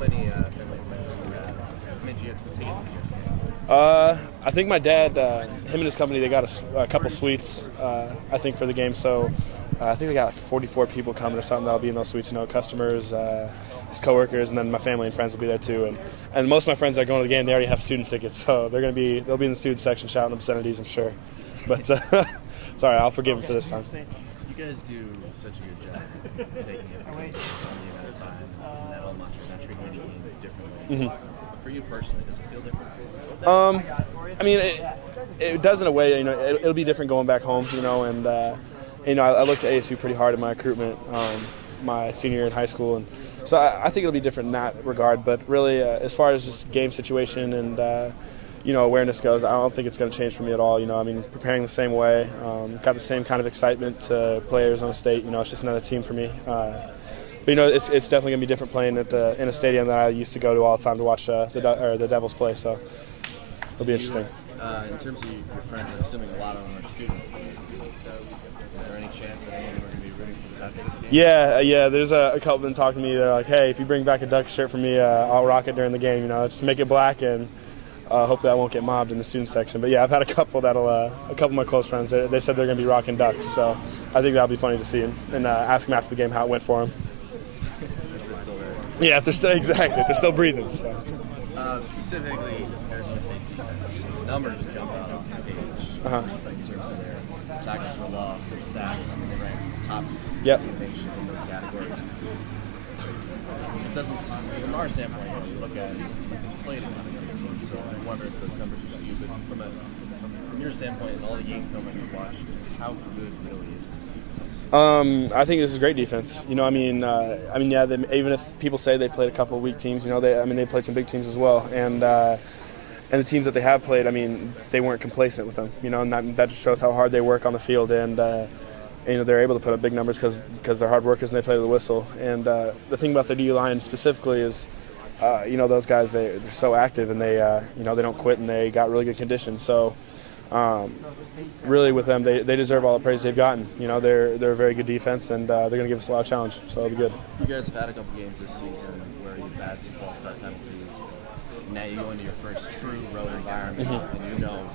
many family friends do you have? How many do you have to take a seat? I think my dad, him and his company, they got a couple suites, I think, for the game. So I think they got like 44 people coming or something that'll be in those suites. You know, customers, his coworkers, and then my family and friends will be there too. And most of my friends that are going to the game, they already have student tickets, so they'll be in the student section shouting obscenities, I'm sure. But it's all right. I'll forgive them for this time. You guys do such a good job taking it on the amount of time and that whole mantra, not treating any game differently. But for you personally, does it feel different? I mean, it does in a way. You know, it'll be different going back home. You know, and you know, I looked at ASU pretty hard in my recruitment, my senior year in high school, and so I think it'll be different in that regard. But really, as far as just game situation and you know, awareness goes, I don't think it's going to change for me at all. You know, I mean, preparing the same way, got the same kind of excitement to play Arizona State. You know, it's just another team for me. But you know, it's definitely going to be different playing in a stadium that I used to go to all the time to watch the Devils play. So it'll be interesting. In terms of your friends, I'm assuming a lot of them are students. Is there any chance that any of them are going to be rooting for the Ducks this game? Yeah. There's a couple been talking to me. They're like, "Hey, if you bring back a Ducks shirt for me, I'll rock it during the game. You know, just make it black and." Hopefully I won't get mobbed in the student section. But yeah, I've had a couple a couple of my close friends, they said they're going to be rocking Ducks. So I think that'll be funny to see and ask them after the game how it went for them. If they're still there. Yeah, if they're still breathing. So. Specifically, Arizona State's defense. The numbers jump out on the page. In terms of their tackles for loss, their sacks, and they rank top in the nation in those categories. It doesn't, from our standpoint, when you look at it, it doesn't seem like they played a ton of good teams. So I wonder if those numbers are skewed. But from your standpoint and all the game film that you've watched, how good really is this defense? I think this is a great defense. You know, I mean, yeah. Even if people say they've played a couple of weak teams, you know, they played some big teams as well. And the teams that they have played, I mean, they weren't complacent with them. You know, and that just shows how hard they work on the field. And you know, they're able to put up big numbers because they're hard workers and they play with the whistle. And the thing about their D line specifically is, you know, those guys they're so active and they you know, they don't quit and they got really good condition. So really with them, they deserve all the praise they've gotten. You know, they're a very good defense and they're going to give us a lot of challenge. So it'll be good. You guys have had a couple games this season where you've had some false start penalties. Now you go into your first true road environment, and you know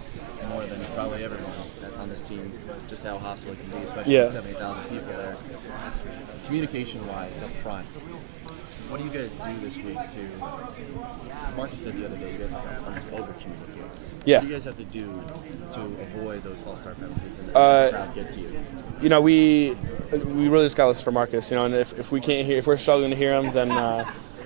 more than you probably ever know on this team just how hostile it can be, especially with 70,000 people there. Communication-wise, up front, what do you guys do this week to? Marcus said the other day you guys have to almost over-communicate. Yeah. What do you guys have to do to avoid those false start penalties and the crowd gets you? You know, we really just got to listen for Marcus. You know, and if we can't hear, if we're struggling to hear him, then.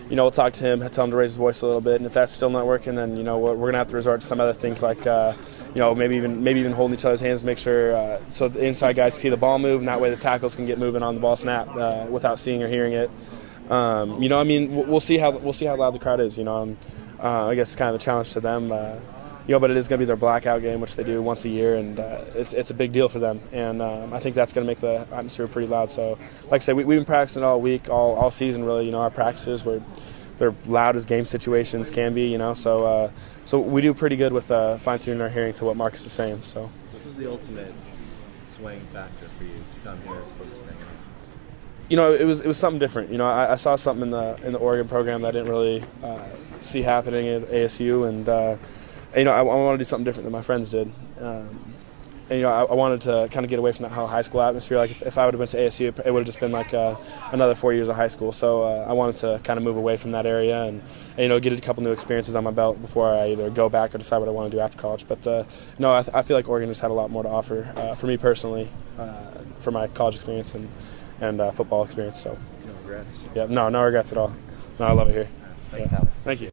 You know, we'll talk to him, tell him to raise his voice a little bit, and if that's still not working, then you know we're going to have to resort to some other things like, you know, maybe even holding each other's hands, make sure so the inside guys see the ball move, and that way the tackles can get moving on the ball snap without seeing or hearing it. You know, I mean, we'll see how loud the crowd is. You know, I guess it's kind of a challenge to them. You know, but it is going to be their blackout game, which they do once a year, and it's a big deal for them. And I think that's going to make the atmosphere pretty loud. So, like I said, we've been practicing all week, all season, really. You know, our practices they're loud as game situations can be. You know, so we do pretty good with fine-tuning our hearing to what Marcus is saying. So. What was the ultimate swing factor for you to come here as opposed to staying? You know, it was something different. You know, I saw something in the Oregon program that I didn't really see happening at ASU, and. You know, I want to do something different than my friends did. And, you know, I wanted to kind of get away from that whole high school atmosphere. Like, if I would have went to ASU, it would have just been like another 4 years of high school. So I wanted to kind of move away from that area and, you know, get a couple new experiences on my belt before I either go back or decide what I want to do after college. But, no, I feel like Oregon just had a lot more to offer for me personally, for my college experience and football experience. So. No regrets? Yeah, no regrets at all. No, I love it here. Thanks, Tyler. Thank you.